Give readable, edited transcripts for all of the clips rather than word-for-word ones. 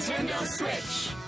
Nintendo Switch.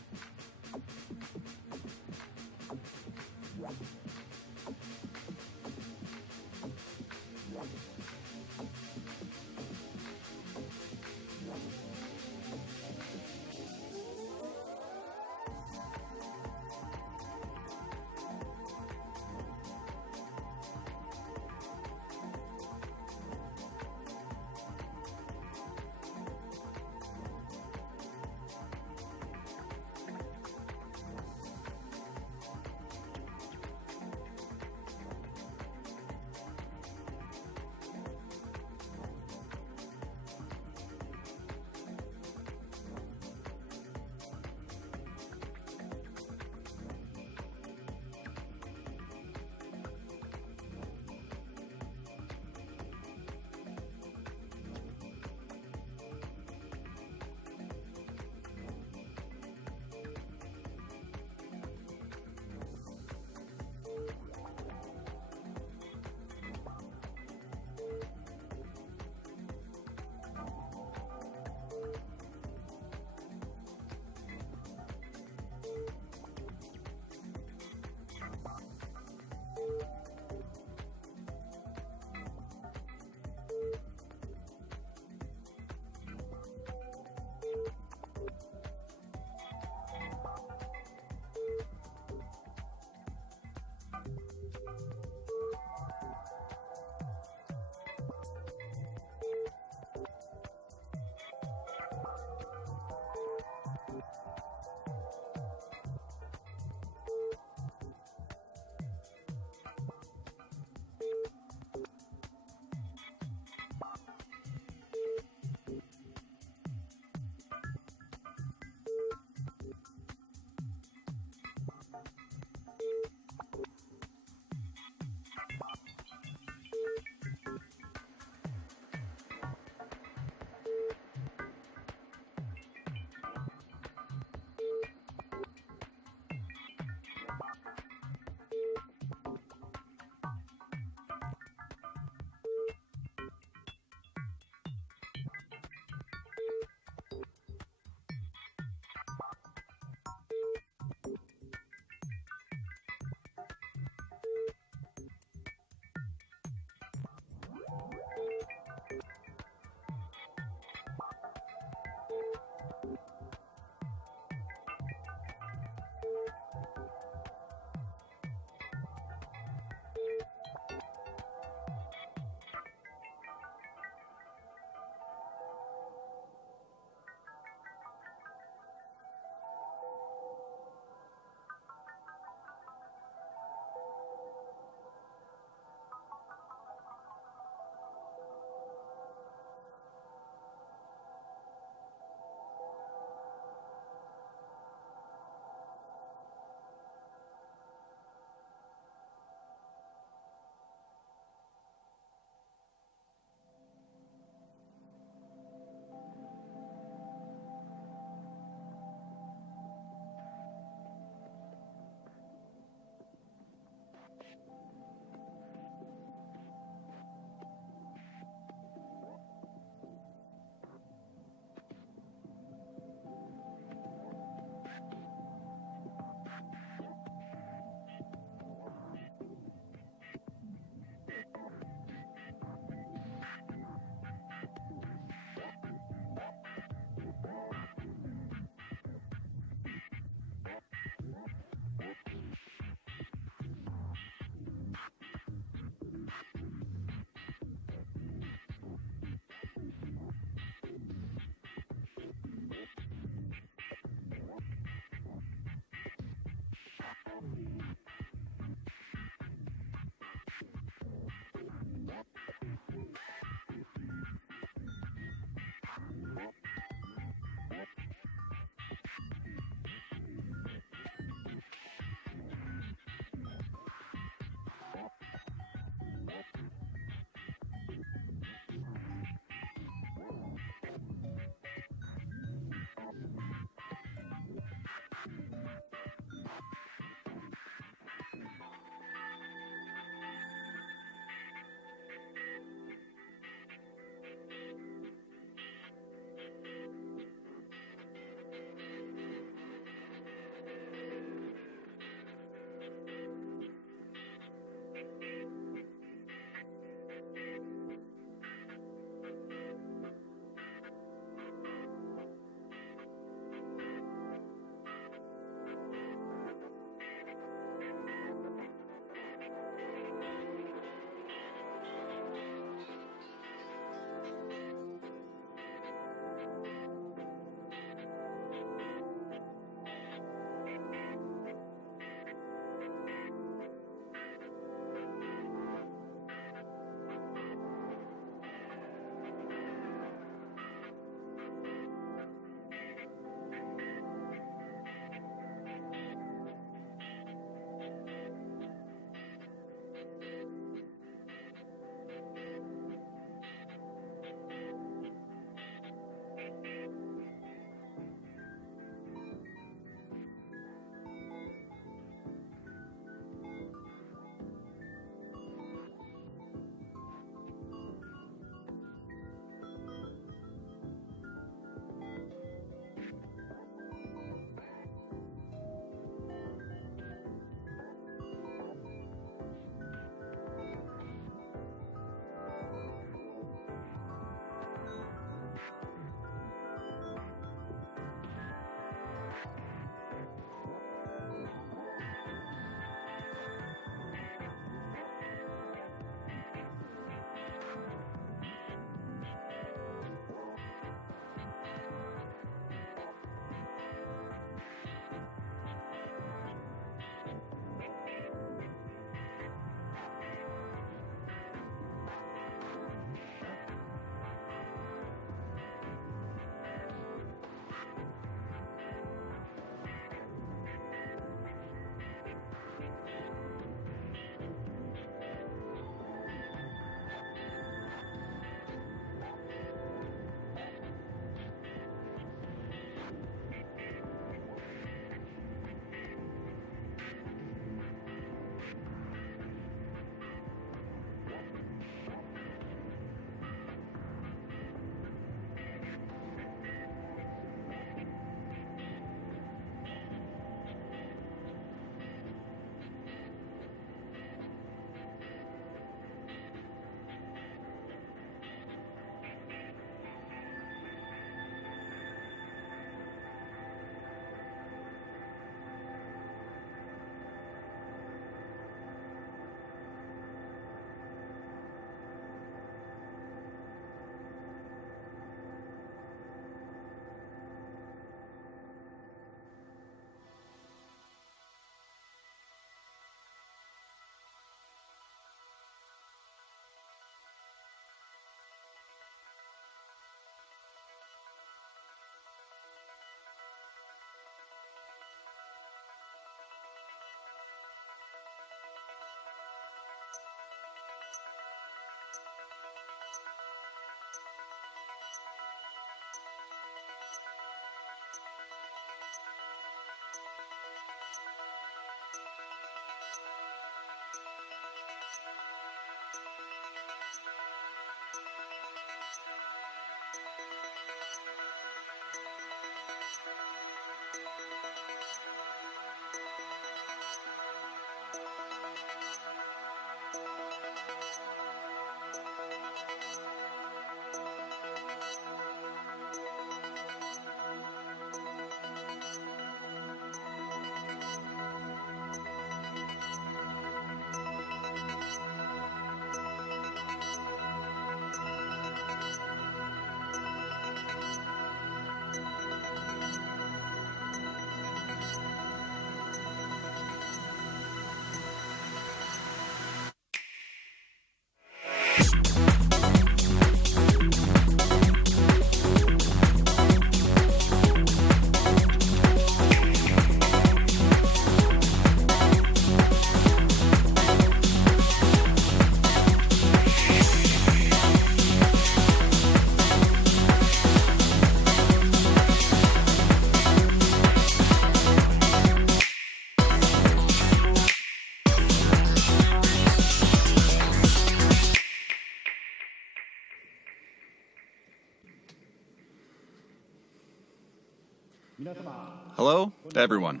Hello to everyone.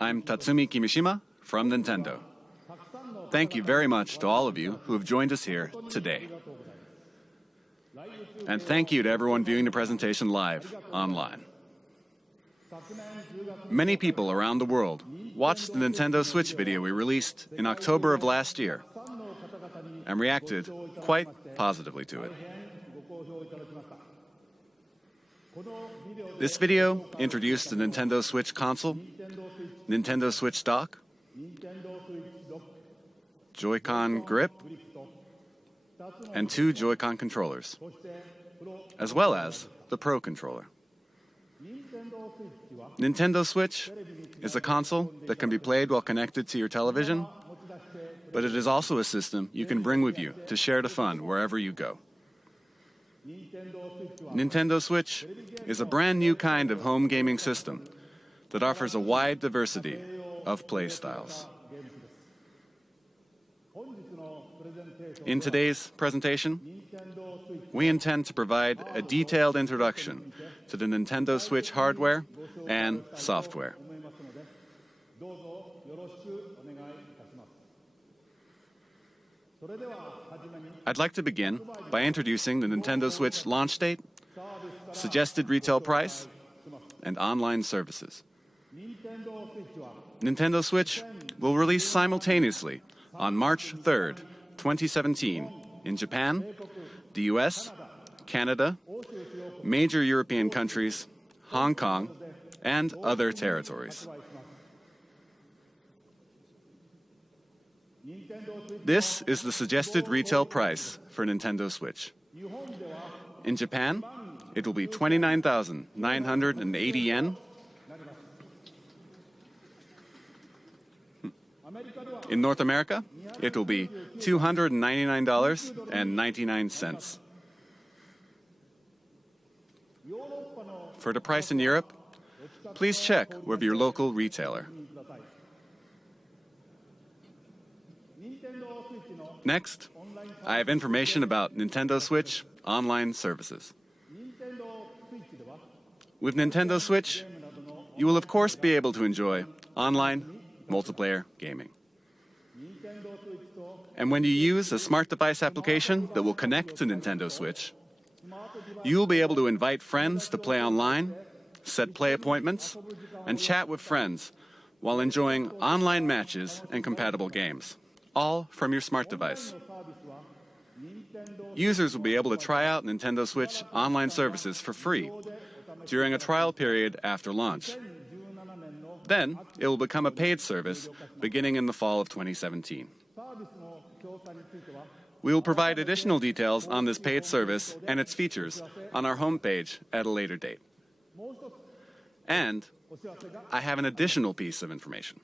I'm Tatsumi Kimishima from Nintendo. Thank you very much to all of you who have joined us here today. And thank you to everyone viewing the presentation live online. Many people around the world watched the Nintendo Switch video we released in October of last year and reacted quite positively to it. This video introduced the Nintendo Switch console, Nintendo Switch dock, Joy-Con grip, and 2 Joy-Con controllers, as well as the Pro controller. Nintendo Switch is a console that can be played while connected to your television, but it is also a system you can bring with you to share the fun wherever you go. Nintendo Switch is a brand new kind of home gaming system that offers a wide diversity of play styles. In today's presentation, we intend to provide a detailed introduction to the Nintendo Switch hardware and software. I'd like to begin by introducing the Nintendo Switch launch date, suggested retail price, and online services. Nintendo Switch will release simultaneously on March 3rd, 2017 in Japan, the US, Canada, major European countries, Hong Kong, and other territories. This is the suggested retail price for Nintendo Switch. In Japan, it will be 29,980 yen. In North America, it will be $299.99. For the price in Europe, please check with your local retailer. Next, I have information about Nintendo Switch online services. With Nintendo Switch, you will of course be able to enjoy online multiplayer gaming. And when you use a smart device application that will connect to Nintendo Switch, you will be able to invite friends to play online, set play appointments, and chat with friends while enjoying online matches and compatible games, all from your smart device. Users will be able to try out Nintendo Switch online services for free during a trial period after launch. Then, it will become a paid service beginning in the fall of 2017. We will provide additional details on this paid service and its features on our homepage at a later date. And I have an additional piece of information.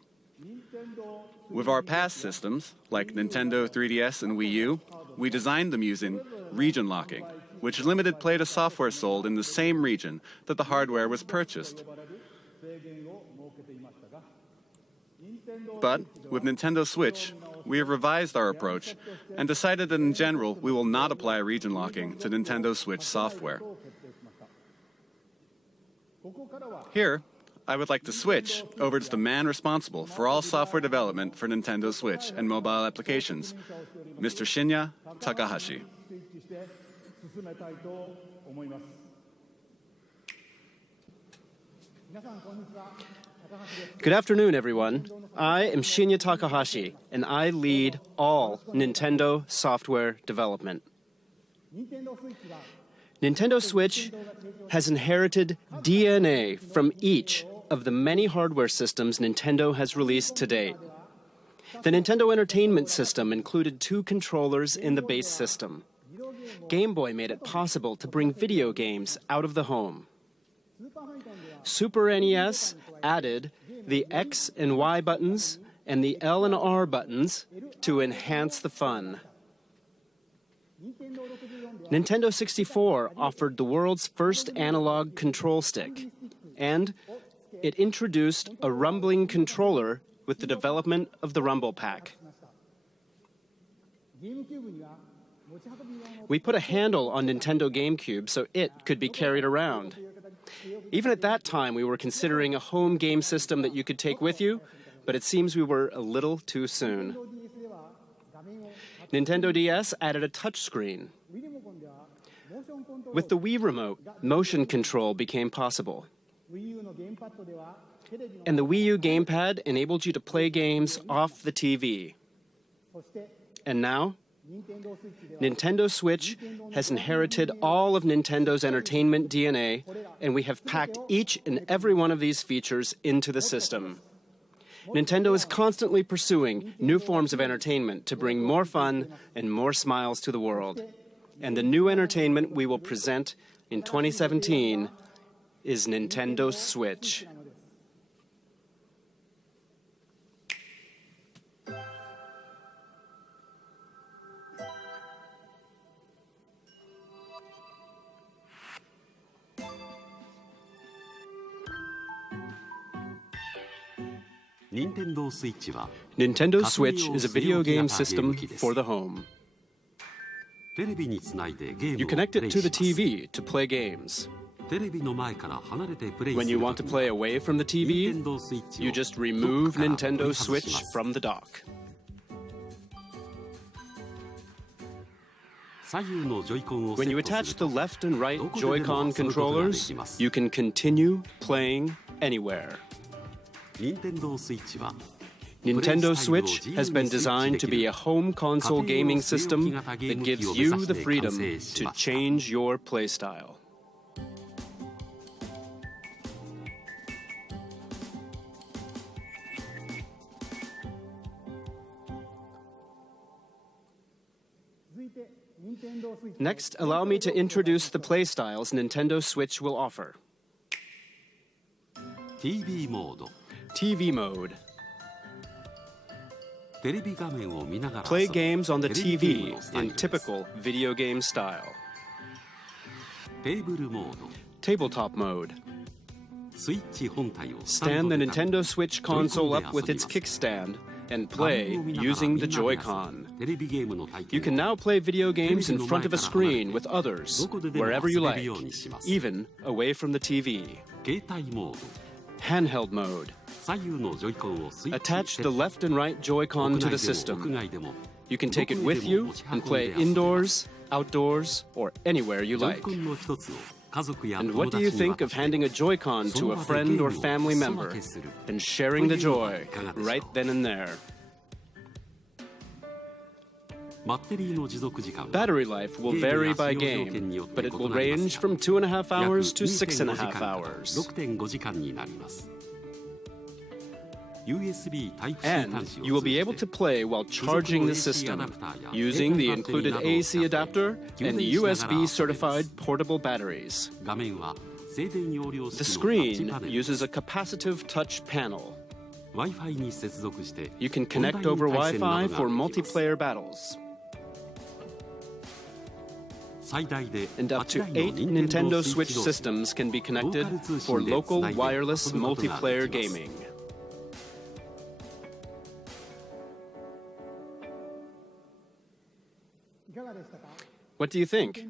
With our past systems, like Nintendo 3DS and Wii U, we designed them using region locking, which limited play to software sold in the same region that the hardware was purchased. But with Nintendo Switch, we have revised our approach and decided that in general we will not apply region locking to Nintendo Switch software. Here, I would like to switch over to the man responsible for all software development for Nintendo Switch and mobile applications, Mr. Shinya Takahashi. Good afternoon, everyone. I am Shinya Takahashi, and I lead all Nintendo software development. Nintendo Switch has inherited DNA from each of the many hardware systems Nintendo has released to date. The Nintendo Entertainment System included 2 controllers in the base system. Game Boy made it possible to bring video games out of the home. Super NES added the X and Y buttons and the L and R buttons to enhance the fun. Nintendo 64 offered the world's first analog control stick, and it introduced a rumbling controller with the development of the Rumble Pack. We put a handle on Nintendo GameCube so it could be carried around. Even at that time, we were considering a home game system that you could take with you, but it seems we were a little too soon. Nintendo DS added a touchscreen. With the Wii Remote, motion control became possible. And the Wii U gamepad enabled you to play games off the TV. And now, Nintendo Switch has inherited all of Nintendo's entertainment DNA, and we have packed each and every one of these features into the system. Nintendo is constantly pursuing new forms of entertainment to bring more fun and more smiles to the world. And the new entertainment we will present in 2017 is Nintendo Switch. Nintendo Switch is a video game system for the home. You connect it to the TV to play games. When you want to play away from the TV, you just remove Nintendo Switch from the dock. When you attach the left and right Joy-Con controllers, you can continue playing anywhere. Nintendo Switch has been designed to be a home console gaming system that gives you the freedom to change your playstyle. Next, allow me to introduce the playstyles Nintendo Switch will offer. TV mode. Play games on the TV in typical video game style. Tabletop mode. Stand the Nintendo Switch console up with its kickstand and play using the Joy-Con. You can now play video games in front of a screen with others, wherever you like, even away from the TV. Handheld mode. Attach the left and right Joy-Con to the system. You can take it with you and play indoors, outdoors, or anywhere you like. And what do you think of handing a Joy-Con to a friend or family member and sharing the joy right then and there? Battery life will vary by game, but it will range from 2.5 hours to 6.5 hours. And you will be able to play while charging the system using the included AC adapter and USB-certified portable batteries. The screen uses a capacitive touch panel. You can connect over Wi-Fi for multiplayer battles. And up to 8 Nintendo Switch systems can be connected for local wireless multiplayer gaming. What do you think?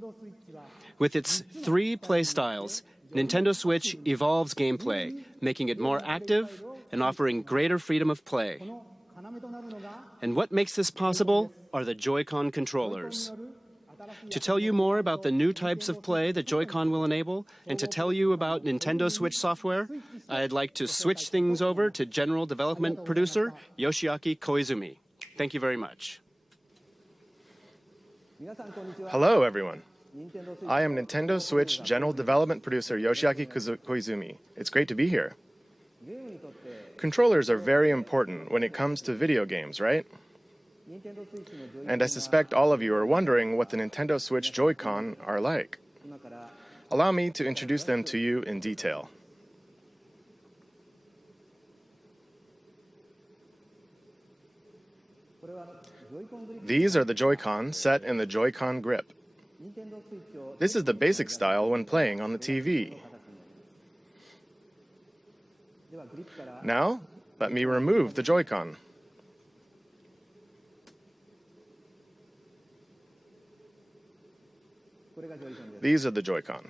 With its 3 playstyles, Nintendo Switch evolves gameplay, making it more active and offering greater freedom of play. And what makes this possible are the Joy-Con controllers. To tell you more about the new types of play that Joy-Con will enable, and to tell you about Nintendo Switch software, I'd like to switch things over to General Development Producer Yoshiaki Koizumi. Thank you very much. Hello, everyone. I am Nintendo Switch General Development Producer Yoshiaki Koizumi. It's great to be here. Controllers are very important when it comes to video games, right? And I suspect all of you are wondering what the Nintendo Switch Joy-Con are like. Allow me to introduce them to you in detail. These are the Joy-Con set in the Joy-Con grip. This is the basic style when playing on the TV. Now, let me remove the Joy-Con. These are the Joy-Con.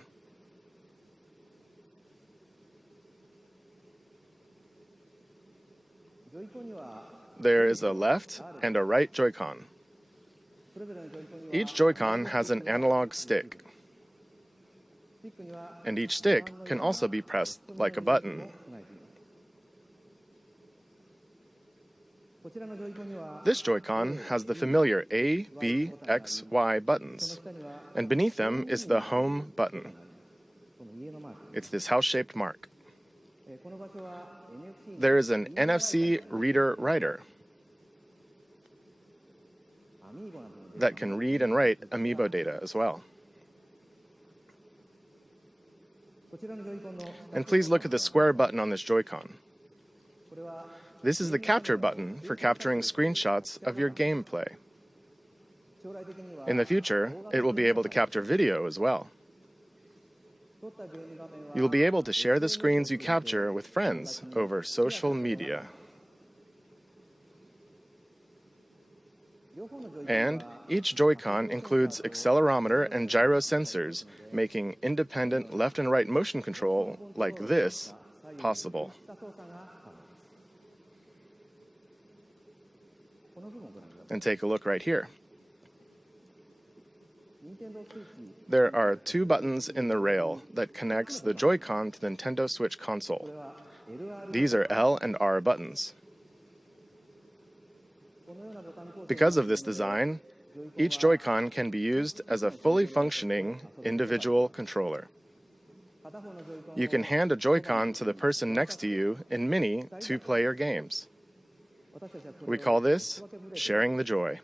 There is a left and a right Joy-Con. Each Joy-Con has an analog stick. And each stick can also be pressed like a button. This Joy-Con has the familiar A, B, X, Y buttons. And beneath them is the home button. It's this house-shaped mark. There is an NFC reader-writer that can read and write Amiibo data as well. And please look at the square button on this Joy-Con. This is the capture button for capturing screenshots of your gameplay. In the future, it will be able to capture video as well. You will be able to share the screens you capture with friends over social media. And each Joy-Con includes accelerometer and gyro sensors, making independent left and right motion control like this possible. And take a look right here. There are two buttons in the rail that connects the Joy-Con to the Nintendo Switch console. These are L and R buttons. Because of this design, each Joy-Con can be used as a fully functioning individual controller. You can hand a Joy-Con to the person next to you in many two-player games. We call this sharing the joy.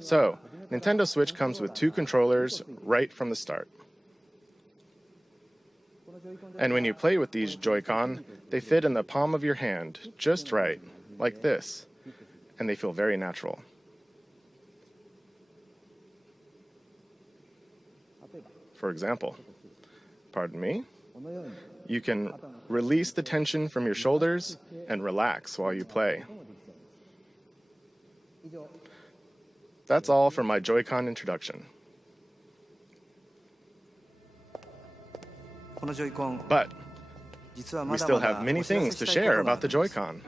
So, Nintendo Switch comes with two controllers right from the start. And when you play with these Joy-Con, they fit in the palm of your hand, just right, like this, and they feel very natural. For example, pardon me, you can release the tension from your shoulders and relax while you play. That's all for my Joy-Con introduction. But we still have many things to share about the Joy-Con.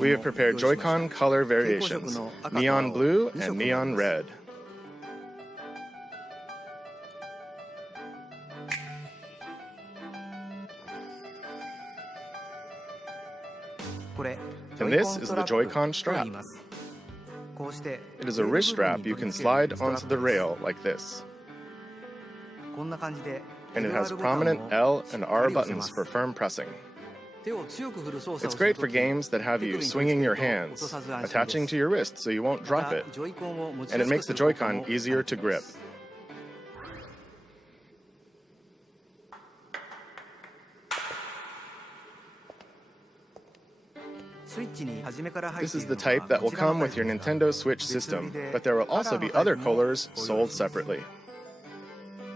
We have prepared Joy-Con color variations, neon blue and neon red. And this is the Joy-Con strap. It is a wrist strap you can slide onto the rail like this. And it has prominent L and R buttons for firm pressing. It's great for games that have you swinging your hands, attaching to your wrist so you won't drop it, and it makes the Joy-Con easier to grip. This is the type that will come with your Nintendo Switch system, but there will also be other colors sold separately.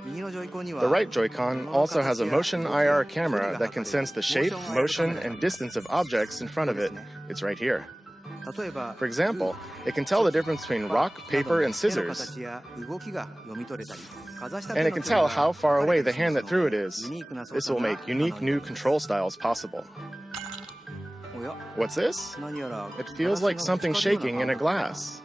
The right Joy-Con also has a motion IR camera that can sense the shape, motion, and distance of objects in front of it. It's right here. For example, it can tell the difference between rock, paper, and scissors. And it can tell how far away the hand that threw it is. This will make unique new control styles possible. What's this? It feels like something shaking in a glass.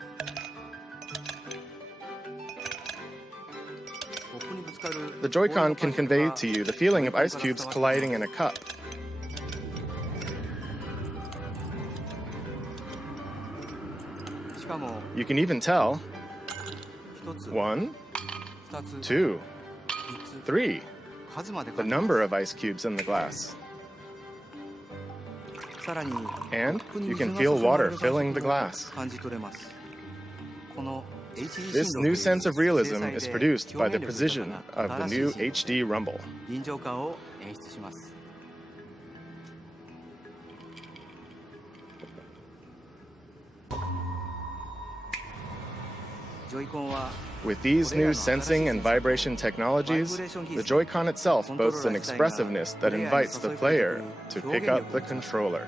The Joy-Con can convey to you the feeling of ice cubes colliding in a cup. You can even tell 1, 2, 3, the number of ice cubes in the glass. And you can feel water filling the glass. This new sense of realism is produced by the precision of the new HD Rumble. With these new sensing and vibration technologies, the Joy-Con itself boasts an expressiveness that invites the player to pick up the controller.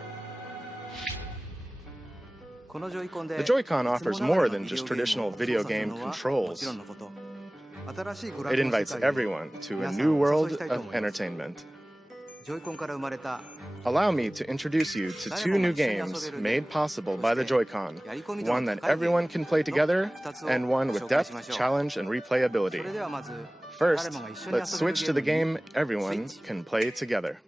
The Joy-Con offers more than just traditional video game controls. It invites everyone to a new world of entertainment. Allow me to introduce you to two new games made possible by the Joy-Con, one that everyone can play together, and one with depth, challenge, and replayability. First, let's switch to the game everyone can play together.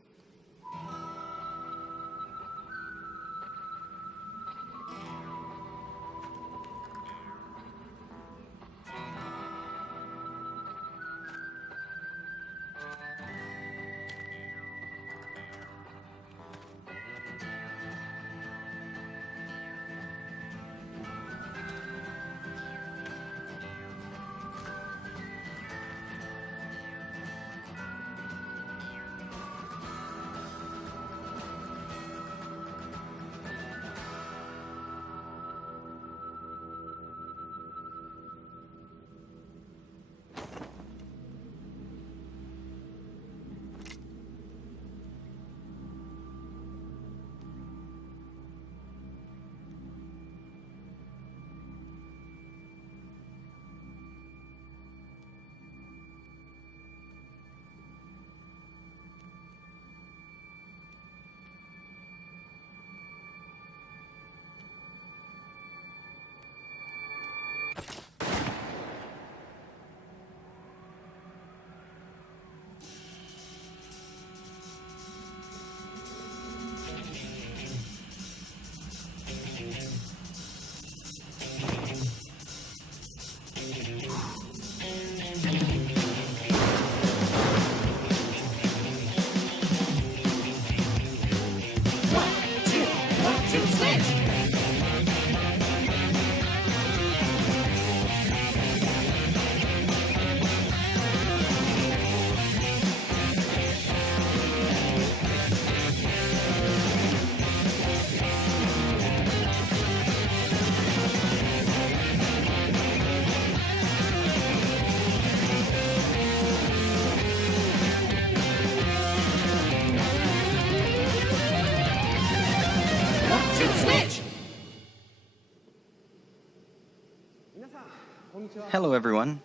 Hello everyone.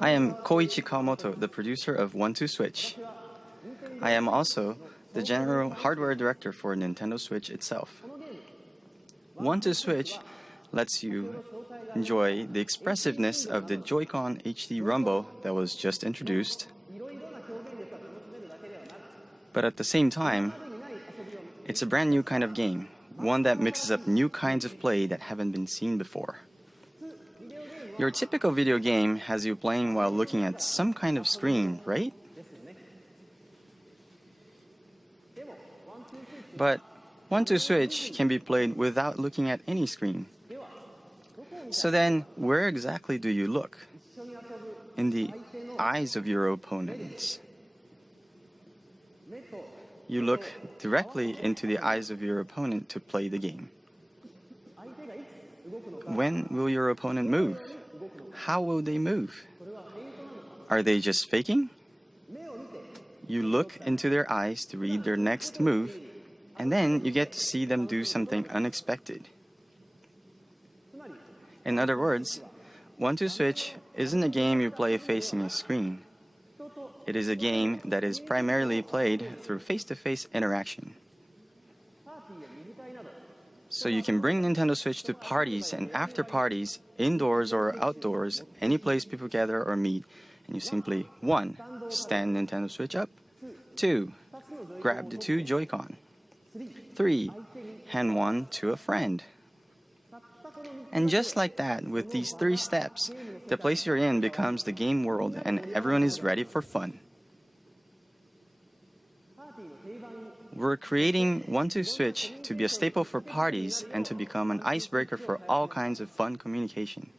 I am Koichi Kawamoto, the producer of 1-2 Switch. I am also the general hardware director for Nintendo Switch itself. 1-2 Switch lets you enjoy the expressiveness of the Joy-Con HD Rumble that was just introduced. But at the same time, it's a brand new kind of game, one that mixes up new kinds of play that haven't been seen before. Your typical video game has you playing while looking at some kind of screen, right? But 1-2 Switch can be played without looking at any screen. So then, where exactly do you look? In the eyes of your opponents. You look directly into the eyes of your opponent to play the game. When will your opponent move? How will they move? Are they just faking? You look into their eyes to read their next move, and then you get to see them do something unexpected. In other words, 1-2 Switch isn't a game you play facing a screen. It is a game that is primarily played through face-to-face interaction. So you can bring Nintendo Switch to parties and after parties, indoors or outdoors, any place people gather or meet, and you simply 1. Stand Nintendo Switch up, 2. Grab the 2 Joy-Con, 3. Hand one to a friend, And just like that, with these 3 steps, the place you're in becomes the game world and everyone is ready for fun. We're creating 1-2 Switch to be a staple for parties and to become an icebreaker for all kinds of fun communication.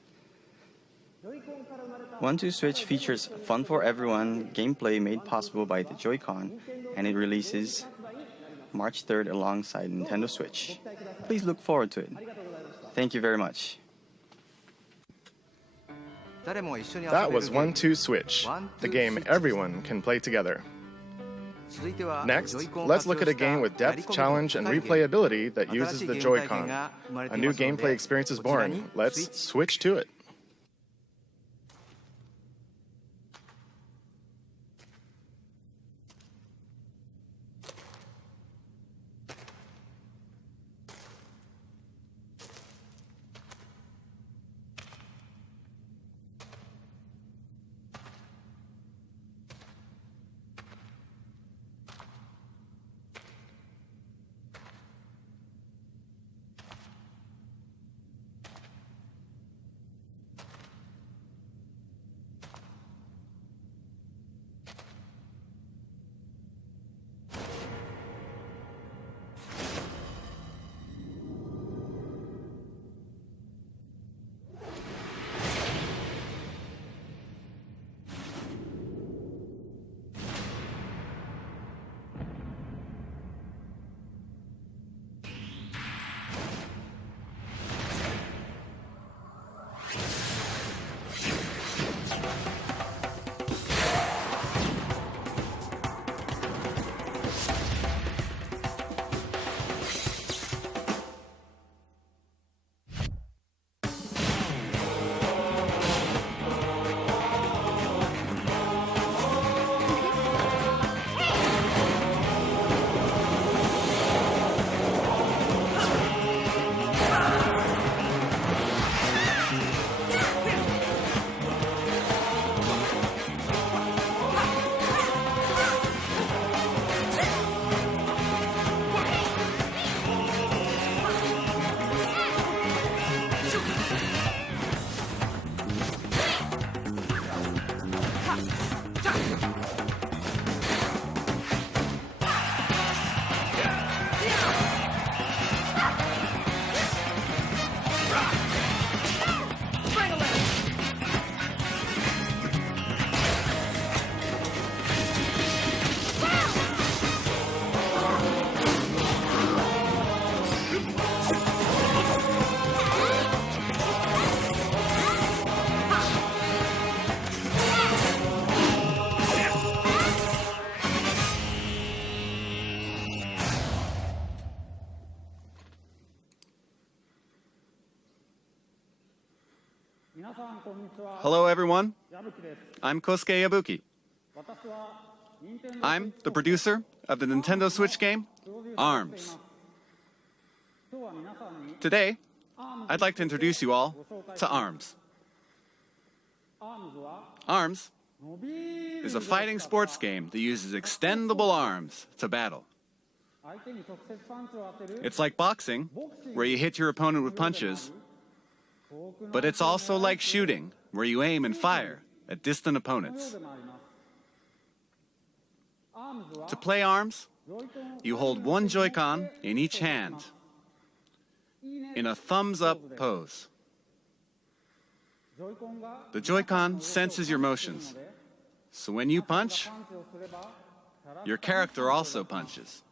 1-2 Switch features fun for everyone gameplay made possible by the Joy-Con, and it releases March 3rd alongside Nintendo Switch. Please look forward to it. Thank you very much. That was 1-2 Switch, the game everyone can play together. Next, let's look at a game with depth, challenge, and replayability that uses the Joy-Con. A new gameplay experience is born. Let's switch to it. Hello, everyone. I'm Kosuke Yabuki. I'm the producer of the Nintendo Switch game, ARMS. Today, I'd like to introduce you all to ARMS. ARMS is a fighting sports game that uses extendable arms to battle. It's like boxing, where you hit your opponent with punches, but it's also like shooting, where you aim and fire at distant opponents. To play ARMS, you hold one Joy-Con in each hand in a thumbs-up pose. The Joy-Con senses your motions, so when you punch, your character also punches.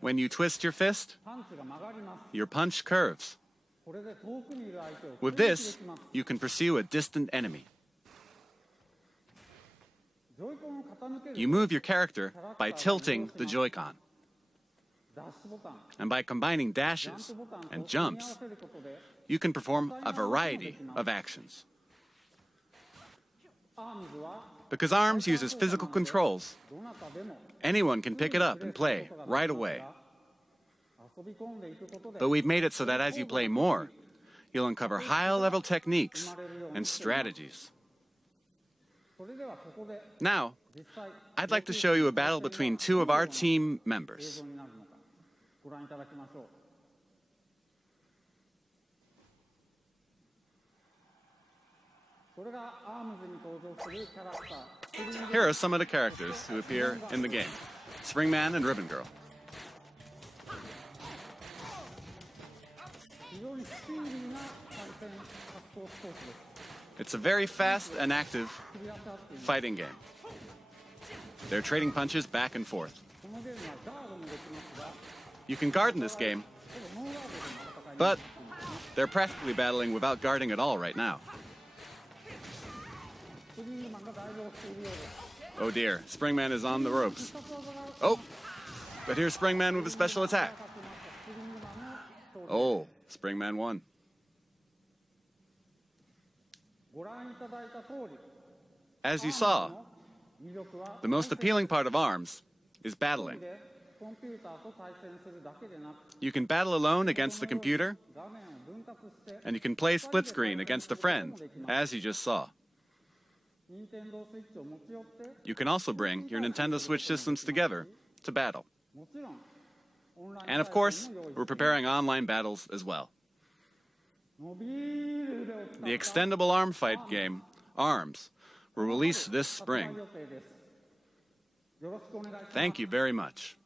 When you twist your fist, your punch curves. With this, you can pursue a distant enemy. You move your character by tilting the Joy-Con. And by combining dashes and jumps, you can perform a variety of actions. Because ARMS uses physical controls, anyone can pick it up and play right away. But we've made it so that as you play more, you'll uncover high-level techniques and strategies. Now, I'd like to show you a battle between two of our team members. Here are some of the characters who appear in the game. Springman and Ribbon Girl. It's a very fast and active fighting game. They're trading punches back and forth. You can guard in this game, but they're practically battling without guarding at all right now. Oh dear, Springman is on the ropes. Oh, but here's Springman with a special attack. Oh, Springman won. As you saw, the most appealing part of ARMS is battling. You can battle alone against the computer, and you can play split screen against a friend, as you just saw. You can also bring your Nintendo Switch systems together to battle. And of course, we're preparing online battles as well. The extendable arm fight game, ARMS, will release this spring. Thank you very much.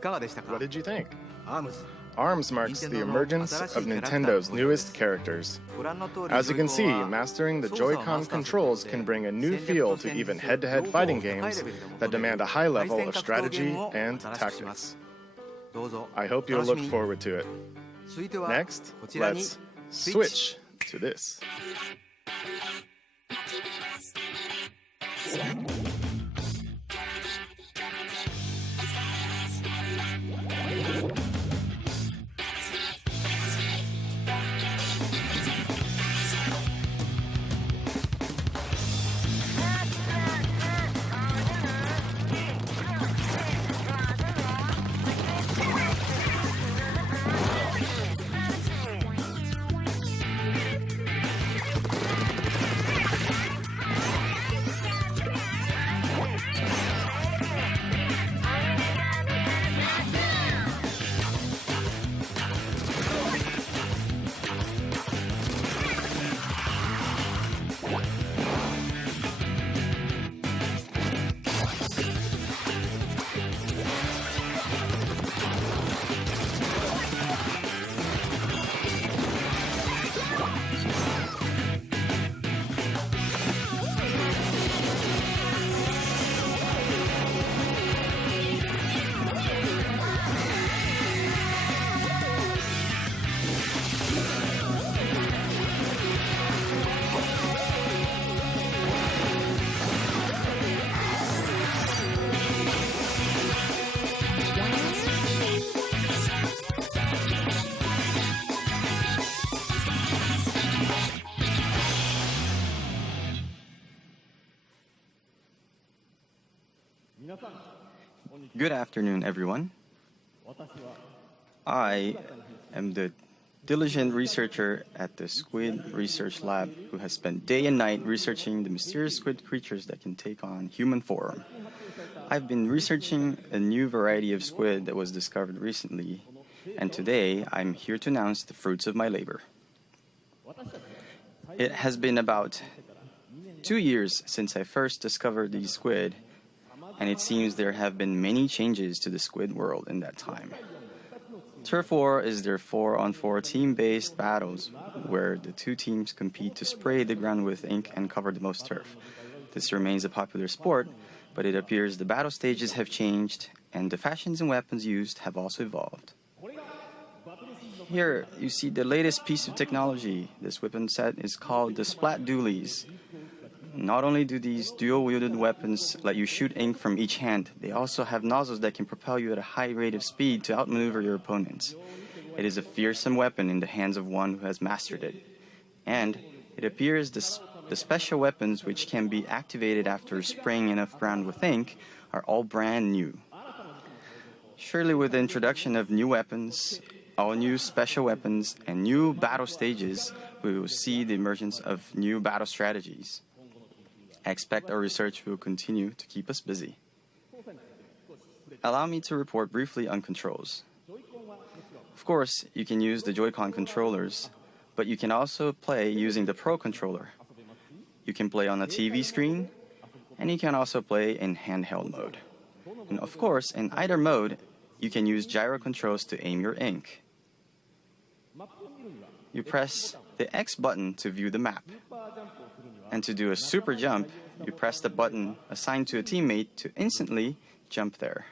What did you think? ARMS marks the emergence of Nintendo's newest characters. As you can see, mastering the Joy-Con controls can bring a new feel to even head-to-head fighting games that demand a high level of strategy and tactics. I hope you'll look forward to it. Next, let's switch to this. Good afternoon, everyone. I am the diligent researcher at the Squid Research Lab who has spent day and night researching the mysterious squid creatures that can take on human form. I've been researching a new variety of squid that was discovered recently, and today I'm here to announce the fruits of my labor. It has been about 2 years since I first discovered these squid, and it seems there have been many changes to the squid world in that time. Turf War is their 4-on-4 team-based battles where the two teams compete to spray the ground with ink and cover the most turf. This remains a popular sport, but it appears the battle stages have changed and the fashions and weapons used have also evolved. Here you see the latest piece of technology. This weapon set is called the Splat Dualies. Not only do these dual-wielded weapons let you shoot ink from each hand, they also have nozzles that can propel you at a high rate of speed to outmaneuver your opponents. It is a fearsome weapon in the hands of one who has mastered it. And it appears the special weapons which can be activated after spraying enough ground with ink are all brand new. Surely with the introduction of new weapons, all new special weapons, and new battle stages, we will see the emergence of new battle strategies. I expect our research will continue to keep us busy. Allow me to report briefly on controls. Of course, you can use the Joy-Con controllers, but you can also play using the Pro controller. You can play on a TV screen, and you can also play in handheld mode. And of course, in either mode, you can use gyro controls to aim your ink. You press the X button to view the map. And to do a super jump, you press the button assigned to a teammate to instantly jump there.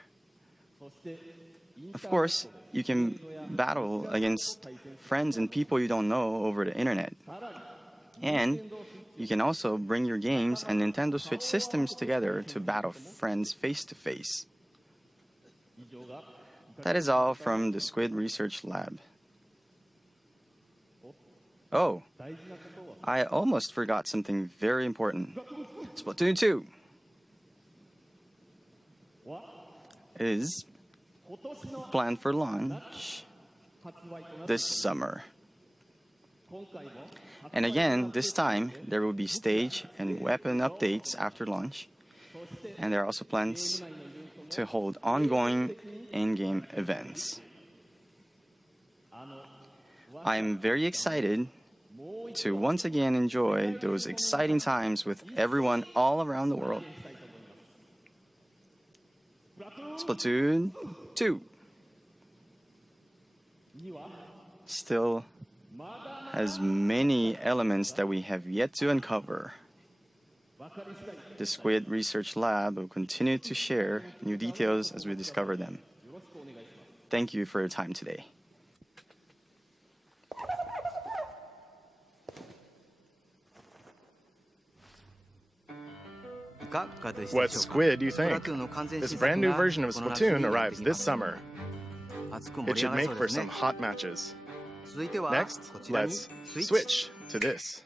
Of course, you can battle against friends and people you don't know over the internet. And you can also bring your games and Nintendo Switch systems together to battle friends face to face. That is all from the Squid Research Lab. Oh, I almost forgot something very important. Splatoon 2 is planned for launch this summer. And again, this time, there will be stage and weapon updates after launch. And there are also plans to hold ongoing in-game events. I am very excited to once again enjoy those exciting times with everyone all around the world. Splatoon 2 still has many elements that we have yet to uncover. The Squid Research Lab will continue to share new details as we discover them. Thank you for your time today. What Squid do you think? This brand new version of Splatoon arrives this summer. It should make for some hot matches. Next, let's switch to this.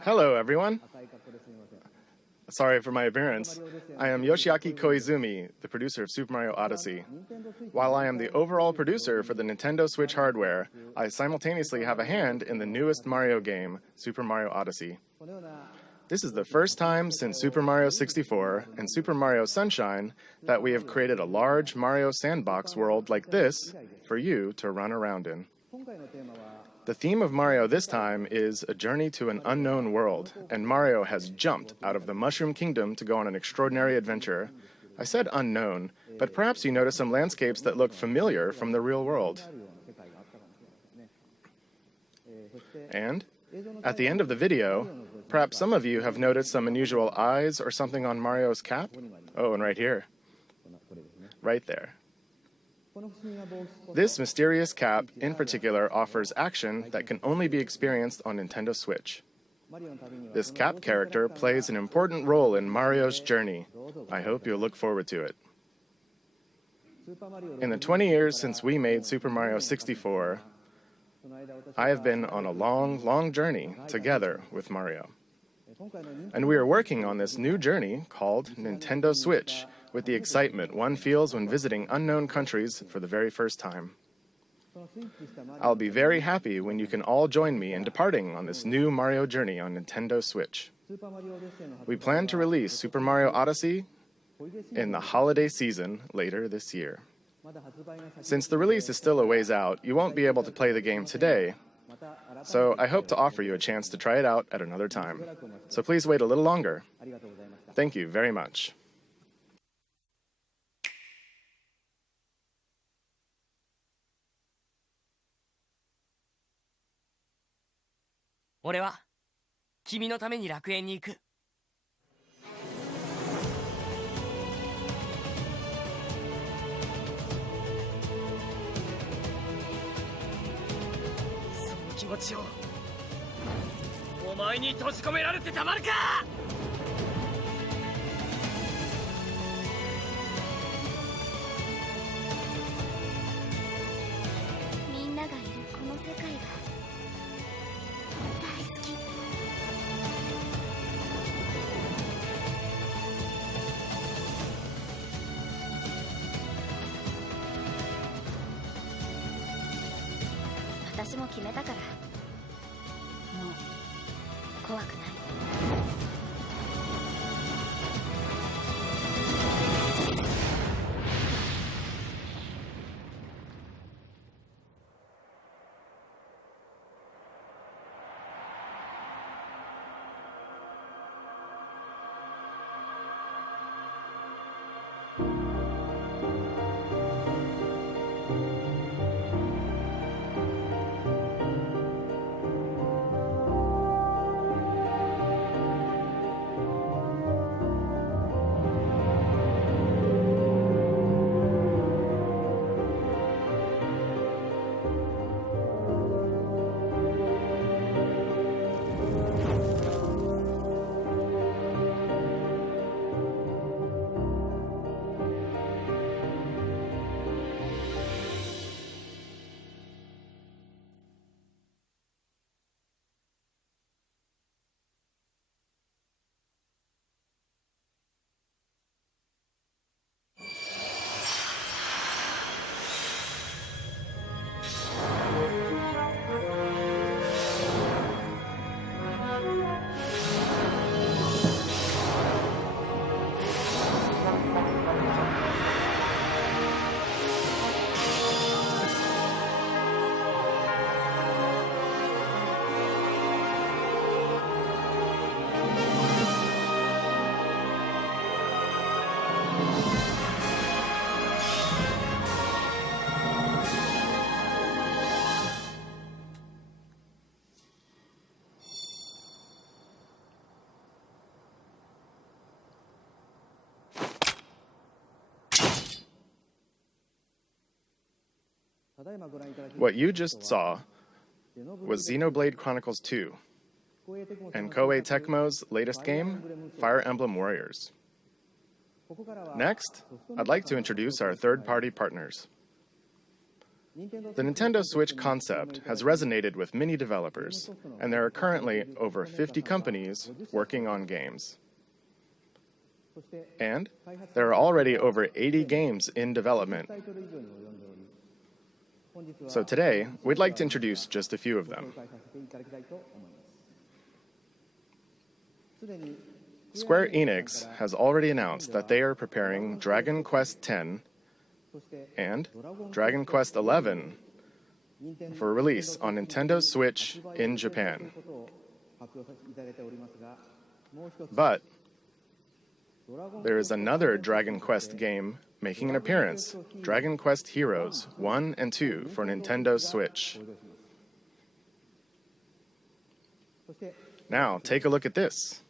Hello, everyone. Sorry for my appearance. I am Yoshiaki Koizumi, the producer of Super Mario Odyssey. While I am the overall producer for the Nintendo Switch hardware, I simultaneously have a hand in the newest Mario game, Super Mario Odyssey. This is the first time since Super Mario 64 and Super Mario Sunshine that we have created a large Mario sandbox world like this for you to run around in. The theme of Mario this time is a journey to an unknown world, and Mario has jumped out of the Mushroom Kingdom to go on an extraordinary adventure. I said unknown, but perhaps you notice some landscapes that look familiar from the real world. And at the end of the video, perhaps some of you have noticed some unusual eyes or something on Mario's cap. Oh, and right here. Right there. This mysterious cap, in particular, offers action that can only be experienced on Nintendo Switch. This cap character plays an important role in Mario's journey. I hope you'll look forward to it. In the 20 years since we made Super Mario 64, I have been on a long, long journey together with Mario. And we are working on this new journey called Nintendo Switch, with the excitement one feels when visiting unknown countries for the very first time. I'll be very happy when you can all join me in departing on this new Mario journey on Nintendo Switch. We plan to release Super Mario Odyssey in the holiday season later this year. Since the release is still a ways out, you won't be able to play the game today, so I hope to offer you a chance to try it out at another time. So please wait a little longer. Thank you very much. "俺は君のために楽園に行く." その気持ちをお前に閉じ込められてたまるか!みんながいるこの世界が大好き。私も決めたからもう怖くない。What you just saw was Xenoblade Chronicles 2 and Koei Tecmo's latest game, Fire Emblem Warriors. Next, I'd like to introduce our third-party partners. The Nintendo Switch concept has resonated with many developers, and there are currently over 50 companies working on games. And there are already over 80 games in development. So today, we'd like to introduce just a few of them. Square Enix has already announced that they are preparing Dragon Quest X and Dragon Quest XI for release on Nintendo Switch in Japan. But there is another Dragon Quest game making an appearance, Dragon Quest Heroes 1 and 2 for Nintendo Switch. Now, take a look at this.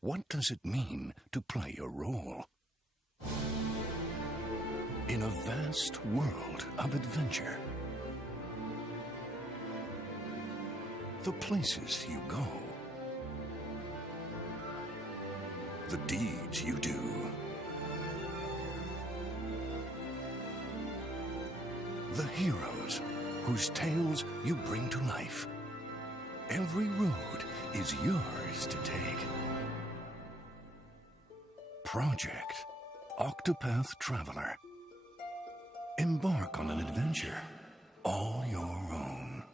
What does it mean to play a role? In a vast world of adventure, the places you go, the deeds you do, the heroes whose tales you bring to life. Every road is yours to take. Project Octopath Traveler. Embark on an adventure all your own.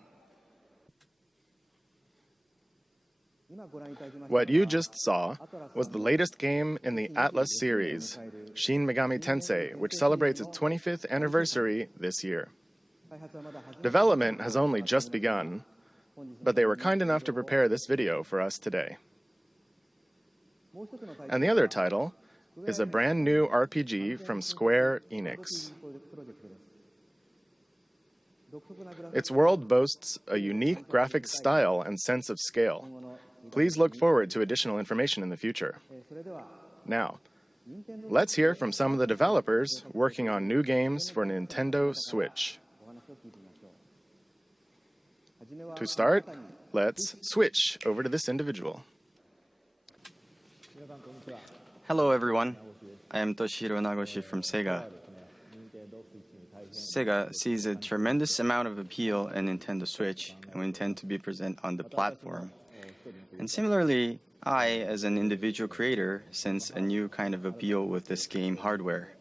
What you just saw was the latest game in the Atlas series, Shin Megami Tensei, which celebrates its 25th anniversary this year. Development has only just begun, but they were kind enough to prepare this video for us today. And the other title is a brand new RPG from Square Enix. Its world boasts a unique graphic style and sense of scale. Please look forward to additional information in the future. Now, let's hear from some of the developers working on new games for Nintendo Switch. To start, let's switch over to this individual. Hello everyone, I am Toshihiro Nagoshi from Sega. Sega sees a tremendous amount of appeal in Nintendo Switch and we intend to be present on the platform. And similarly, I, as an individual creator, sense a new kind of appeal with this game hardware.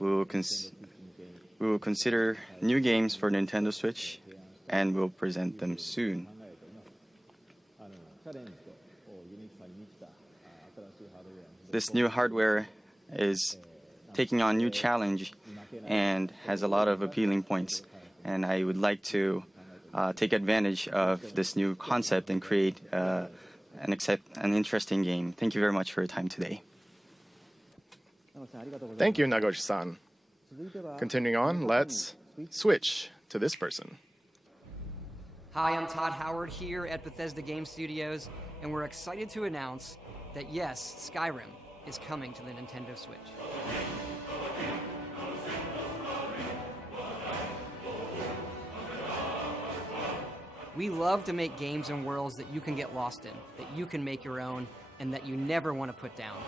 We will consider new games for Nintendo Switch and we'll present them soon. This new hardware is taking on new challenge and has a lot of appealing points. And I would like to take advantage of this new concept and create an interesting game. Thank you very much for your time today. Thank you, Nagoshi-san. Continuing on, let's switch to this person. Hi, I'm Todd Howard here at Bethesda Game Studios, and we're excited to announce that yes, SKYRIM is coming to the Nintendo Switch. We love to make games and worlds that you can get lost in, that you can make your own, and that you never want to put down.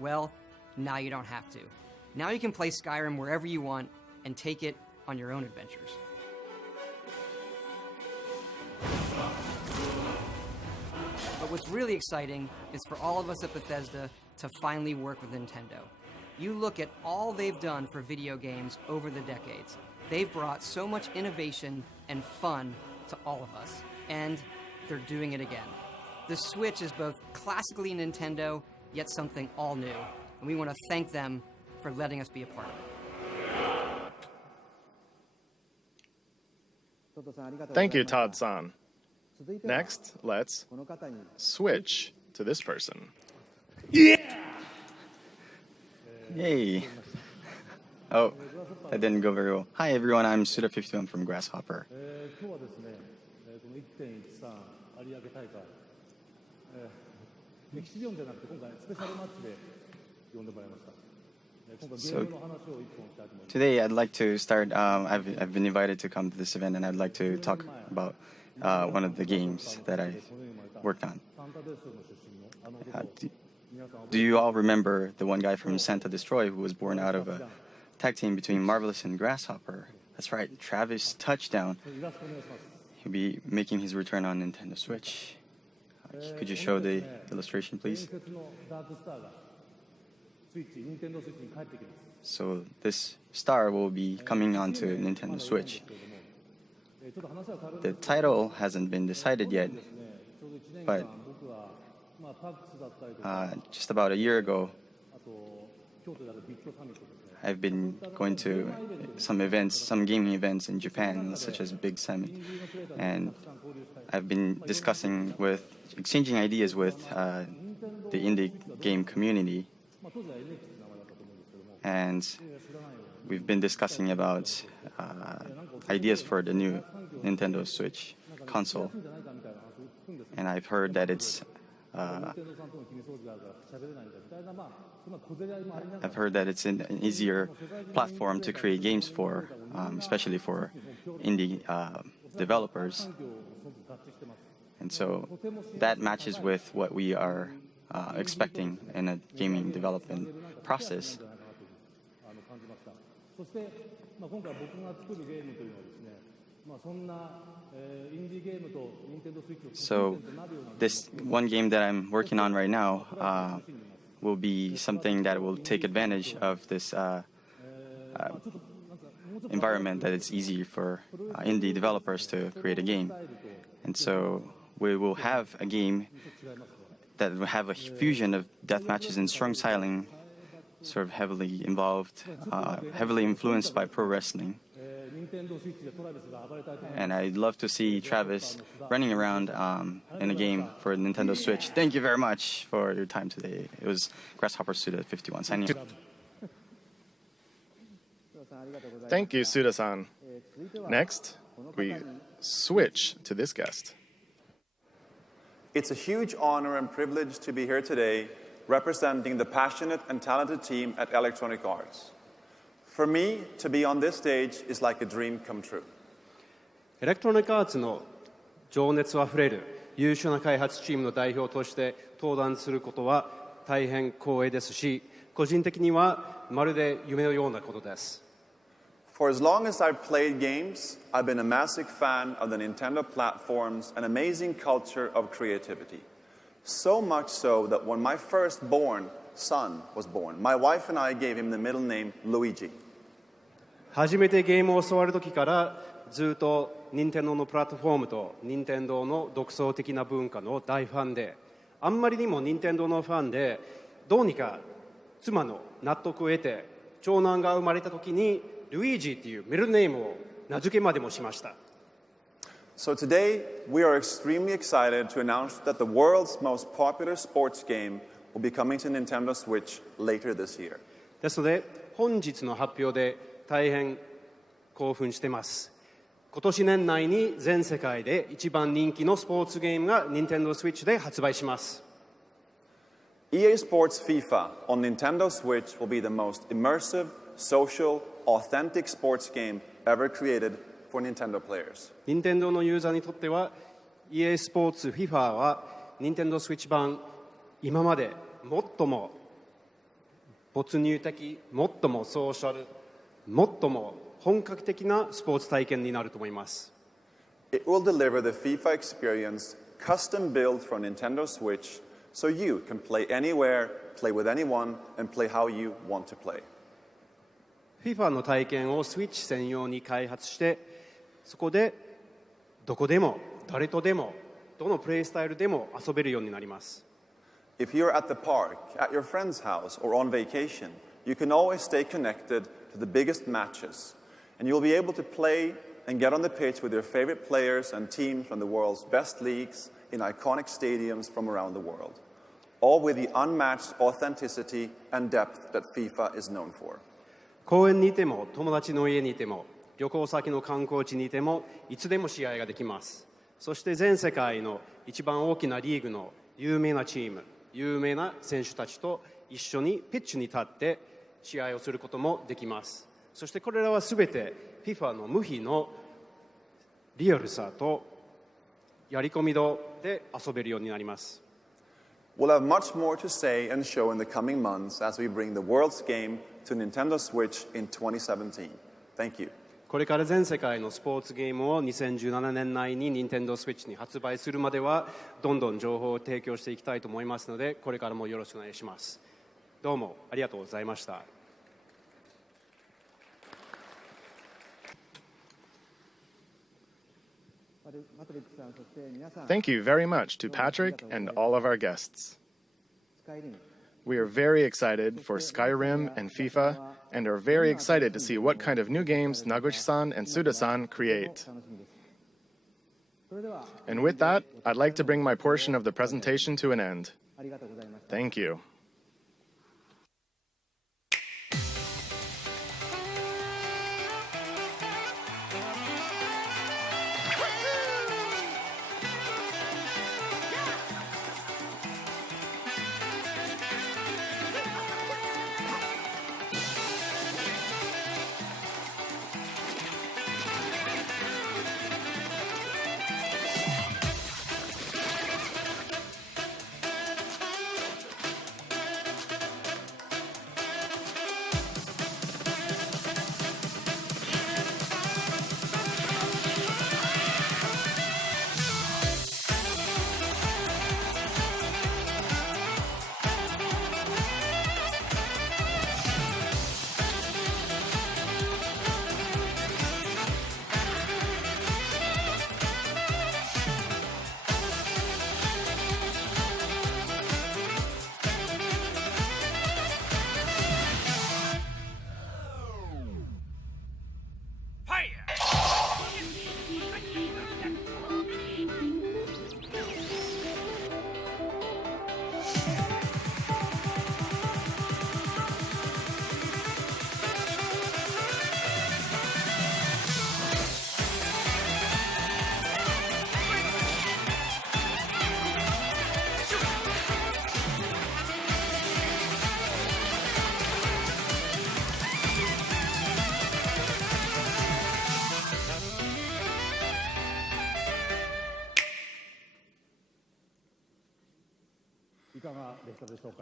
Well, now you don't have to. Now you can play Skyrim wherever you want and take it on your own adventures. But what's really exciting is for all of us at Bethesda to finally work with Nintendo. You look at all they've done for video games over the decades. They've brought so much innovation and fun to all of us, and they're doing it again. The Switch is both classically Nintendo, yet something all new, and we want to thank them for letting us be a part of it. Thank you, Todd-san. Next, let's switch to this person. Yay! Oh, that didn't go very well. Hi everyone, I'm Suda51 from Grasshopper. So today I'd like to start, I've been invited to come to this event and I'd like to talk about one of the games that I worked on. Do you all remember the one guy from Santa Destroy who was born out of a tag team between Marvelous and Grasshopper? That's right, Travis Touchdown. He'll be making his return on Nintendo Switch. Could you show the illustration, please? So this star will be coming onto Nintendo Switch. The title hasn't been decided yet, but just about a year ago, I've been going to some events, some gaming events in Japan, such as Big Summit, and I've been exchanging ideas with the indie game community, and we've been discussing about ideas for the new Nintendo Switch console, and I've heard that it's an easier platform to create games for, especially for indie developers. And so that matches with what we are expecting in a gaming development process. So this one game that I'm working on right now will be something that will take advantage of this environment, that it's easy for indie developers to create a game. And so we will have a game that will have a fusion of death matches and strong styling, sort of heavily involved, heavily influenced by pro wrestling. And I'd love to see Travis running around in a game for Nintendo Switch. Thank you very much for your time today. It was Grasshopper Suda51 signing off. Thank you, Suda-san. Next, we switch to this guest. It's a huge honor and privilege to be here today representing the passionate and talented team at Electronic Arts. For me, to be on this stage is like a dream come true. エレクトロニックアーツの情熱あふれる優秀な開発チームの代表として登壇することは大変光栄ですし、個人的にはまるで夢のようなことです。For as long as I've played games, I've been a massive fan of the Nintendo platform's an amazing culture of creativity. So much so that when my firstborn son was born, my wife and I gave him the middle name Luigi. 初めてゲームを教わる時からずっと任天堂のプラットフォームと任天堂の独創的な文化の大ファンで、あんまりにも任天堂のファンで、どうにか妻の納得を得て長男が生まれた時にルイージっていうミドルネームを名付けまでもしました。So today, we are extremely excited to announce that the world's most popular sports game will be coming to Nintendo Switch later this year. ですので、本日の発表で大変興奮しています。今年年内に全世界で一番人気のスポーツゲームが Nintendo Switch で発売します。EA Sports FIFA on Nintendo Switch will be the most immersive, social, authentic sports game ever created for Nintendo players. 任天堂のユーザーにとっては EA スポーツ FIFA は Nintendo Switch 版今まで最も没入的、最もソーシャル、最も本格的なスポーツ体験になると思います。It will deliver the FIFA experience custom built for Nintendo Switch so you can play anywhere, play with anyone, and play how you want to play. FIFA の体験をスイッチ専用に開発して、そこでどこでも誰とでもどのプレイスタイルでも遊べるようになります。If you're at the park, at your friend's house, or on vacation, you can always stay connected to the biggest matches, and you'll be able to play and get on the pitch with your favorite players and teams from the world's best leagues in iconic stadiums from around the world, all with the unmatched authenticity and depth that FIFA is known for. 公園にいても友達の家にいても旅行先の観光地にいてもいつでも試合ができます。そして全世界の一番大きなリーグの有名なチーム、有名な選手たちと一緒にピッチに立って試合をすることもできます。そしてこれらはすべて FIFA の無比のリアルさとやり込み度で遊べるようになります。We'll have much more to say and show in the coming months as we bring the world's game to Nintendo Switch in 2017. Thank you. これから全世界のスポーツゲームを2017年内に Nintendo Switch に発売するまではどんどん情報を提供していきたいと思いますので、これからもよろしくお願いします。どうもありがとうございました。Thank you very much to Patrick and all of our guests. We are very excited for Skyrim and FIFA and are very excited to see what kind of new games Naguchi-san and Suda-san create. And with that, I'd like to bring my portion of the presentation to an end. Thank you.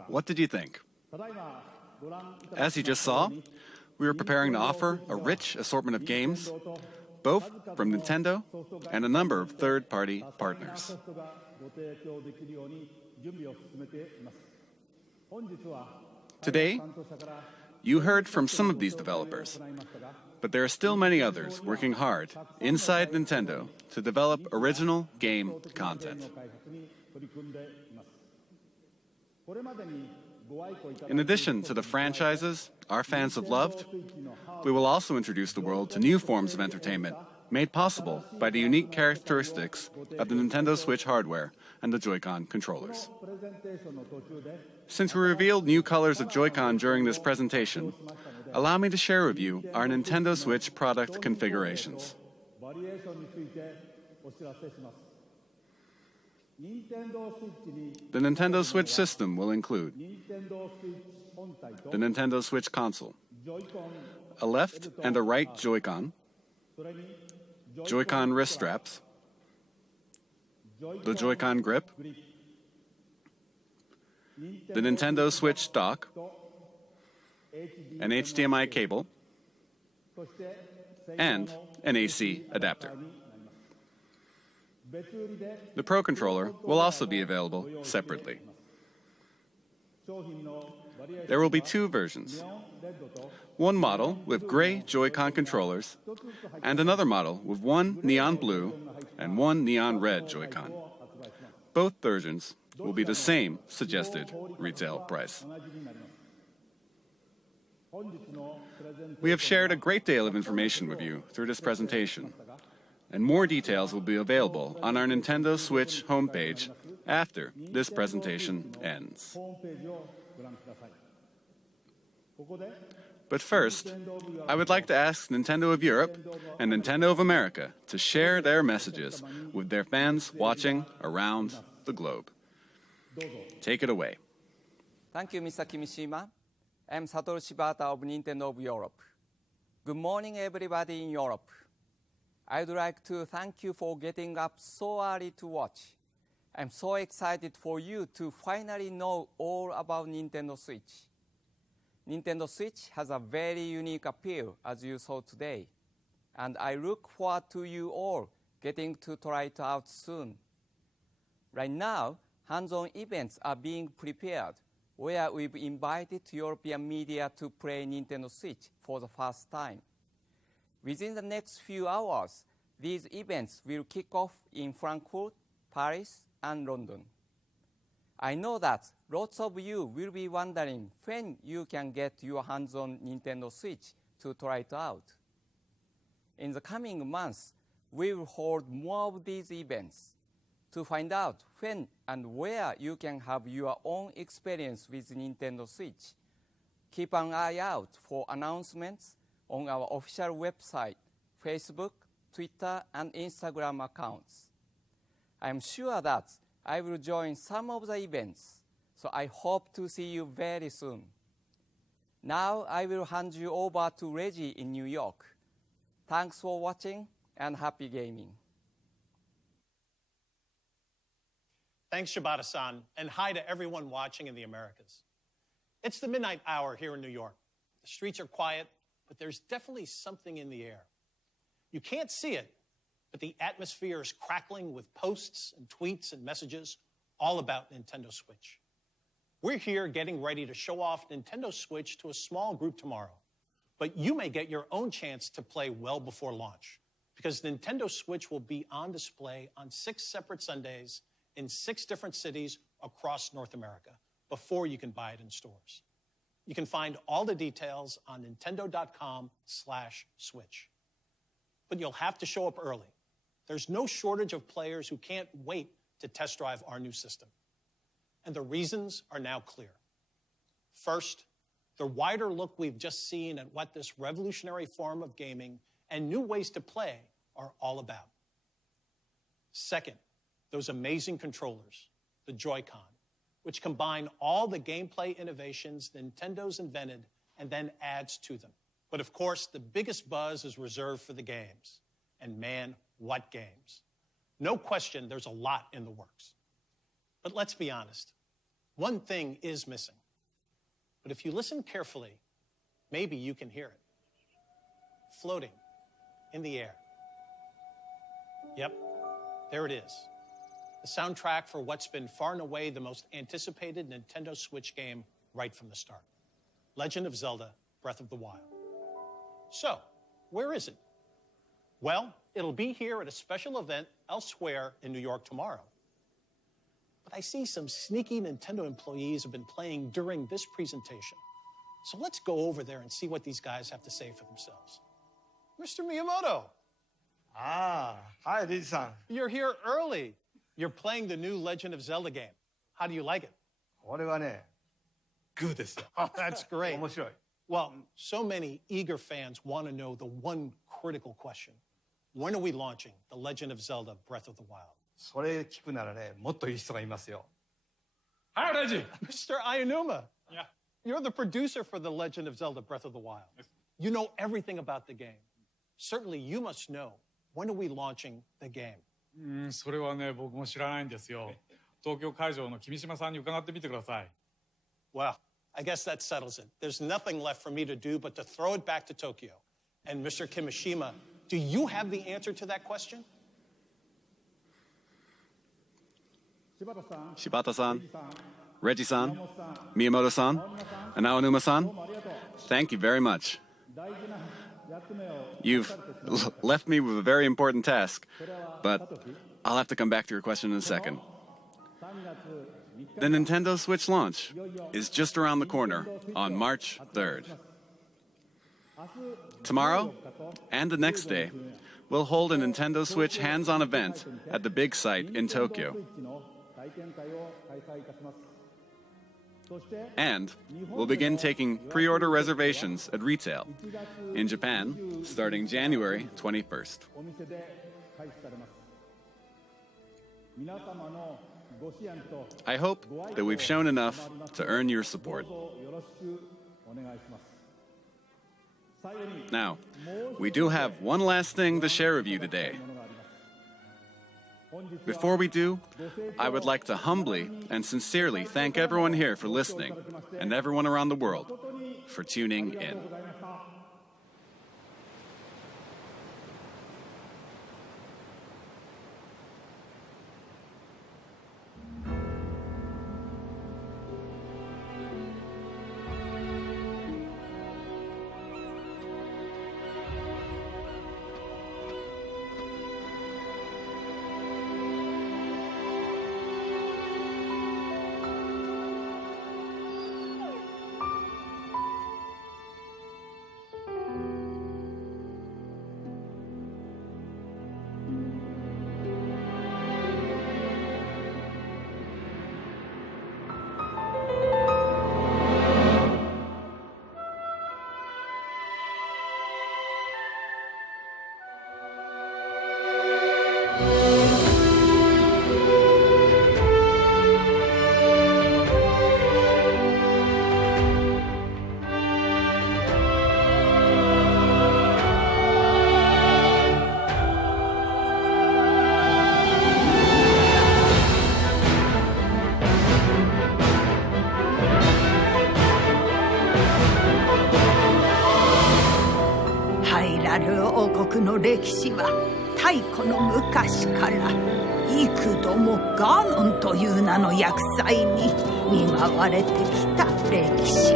What did you think? As you just saw, we are preparing to offer a rich assortment of games, both from Nintendo and a number of third-party partners. Today, you heard from some of these developers, but there are still many others working hard inside Nintendo to develop original game content. In addition to the franchises our fans have loved, we will also introduce the world to new forms of entertainment made possible by the unique characteristics of the Nintendo Switch hardware and the Joy-Con controllers. Since we revealed new colors of Joy-Con during this presentation, allow me to share with you our Nintendo Switch product configurations. The Nintendo Switch system will include the Nintendo Switch console, a left and a right Joy-Con, Joy-Con wrist straps, the Joy-Con grip, the Nintendo Switch dock, an HDMI cable, and an AC adapter. The Pro Controller will also be available separately. There will be two versions. One model with gray Joy-Con controllers, and another model with one neon blue and one neon red Joy-Con. Both versions will be the same suggested retail price. We have shared a great deal of information with you through this presentation, and more details will be available on our Nintendo Switch homepage after this presentation ends. But first, I would like to ask Nintendo of Europe and Nintendo of America to share their messages with their fans watching around the globe. Take it away. Thank you, Mr. Kimishima. I'm Satoru Shibata of Nintendo of Europe. Good morning, everybody in Europe. I'd like to thank you for getting up so early to watch. I'm so excited for you to finally know all about Nintendo Switch. Nintendo Switch has a very unique appeal, as you saw today, and I look forward to you all getting to try it out soon. Right now, hands-on events are being prepared, where we've invited European media to play Nintendo Switch for the first time. Within the next few hours, these events will kick off in Frankfurt, Paris, and London. I know that lots of you will be wondering when you can get your hands on Nintendo Switch to try it out. In the coming months, we will hold more of these events. To find out when and where you can have your own experience with Nintendo Switch, keep an eye out for announcements on our official website, Facebook, Twitter, and Instagram accounts. I'm sure that I will join some of the events, so I hope to see you very soon. Now I will hand you over to Reggie in New York. Thanks for watching and happy gaming. Thanks, Shibata-san, and hi to everyone watching in the Americas. It's the midnight hour here in New York. The streets are quiet, but there's definitely something in the air. You can't see it, but the atmosphere is crackling with posts and tweets and messages all about Nintendo Switch. We're here getting ready to show off Nintendo Switch to a small group tomorrow, but you may get your own chance to play well before launch, because Nintendo Switch will be on display on 6 separate Sundays in 6 different cities across North America before you can buy it in stores. You can find all the details on nintendo.com/switch. But you'll have to show up early. There's no shortage of players who can't wait to test drive our new system. And the reasons are now clear. First, the wider look we've just seen at what this revolutionary form of gaming and new ways to play are all about. Second, those amazing controllers, the Joy-Con, which combine all the gameplay innovations Nintendo's invented and then adds to them. But of course, the biggest buzz is reserved for the games. And man, what games. No question, there's a lot in the works. But let's be honest, one thing is missing. But if you listen carefully, maybe you can hear it. Floating in the air. Yep, there it is. The soundtrack for what's been far and away the most anticipated Nintendo Switch game right from the start. Legend of Zelda, Breath of the Wild. So, where is it? Well, it'll be here at a special event elsewhere in New York tomorrow. But I see some sneaky Nintendo employees have been playing during this presentation. So let's go over there and see what these guys have to say for themselves. Mr. Miyamoto. Hi, Riji-san. You're here early. You're playing the new Legend of Zelda game. How do you like it? これはね、グーですよ。 Oh, that's great. 面白い。 Well, so many eager fans want to know the one critical question. When are we launching The Legend of Zelda Breath of the Wild? それ聞くならね、もっといい人がいますよ。Hi, Reggie. Mr. Ayanuma. Yeah. You're the producer for The Legend of Zelda Breath of the Wild. You know everything about the game. Certainly you must know. When are we launching the game? それはね、僕も知らないんですよ。東京会場の君島さんに伺ってみてください。Well, I guess that settles it. There's nothing left for me to do but to throw it back to Tokyo. And Mr. Kimishima, do you have the answer to that question? Shibata-san, Reggie-san, Miyamoto-san, and Aonuma-san, thank you very much. You've left me with a very important task, but I'll have to come back to your question in a second. The Nintendo Switch launch is just around the corner on March 3rd. Tomorrow and the next day, we'll hold a Nintendo Switch hands-on event at the big site in Tokyo. And we'll begin taking pre-order reservations at retail in Japan starting January 21st. I hope that we've shown enough to earn your support. Now, we do have one last thing to share with you today. Before we do, I would like to humbly and sincerely thank everyone here for listening and everyone around the world for tuning in.の歴史は太古の昔から幾度もガーノンという名の厄災に見舞われてきた歴史。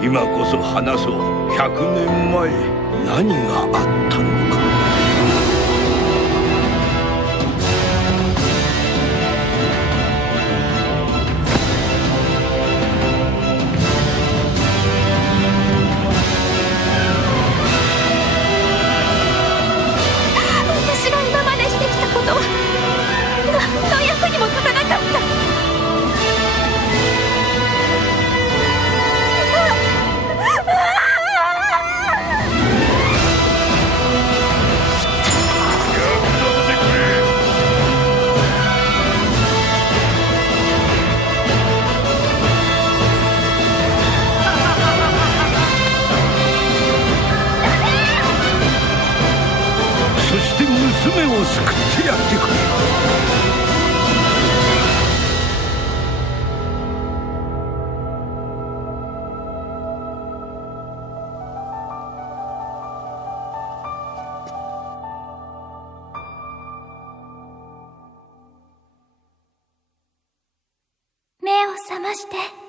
今こそ話そう。100年前何があったのか。私が今までしてきたことは何の役にも立たなかった。娘を救ってやってくれ。目を覚まして。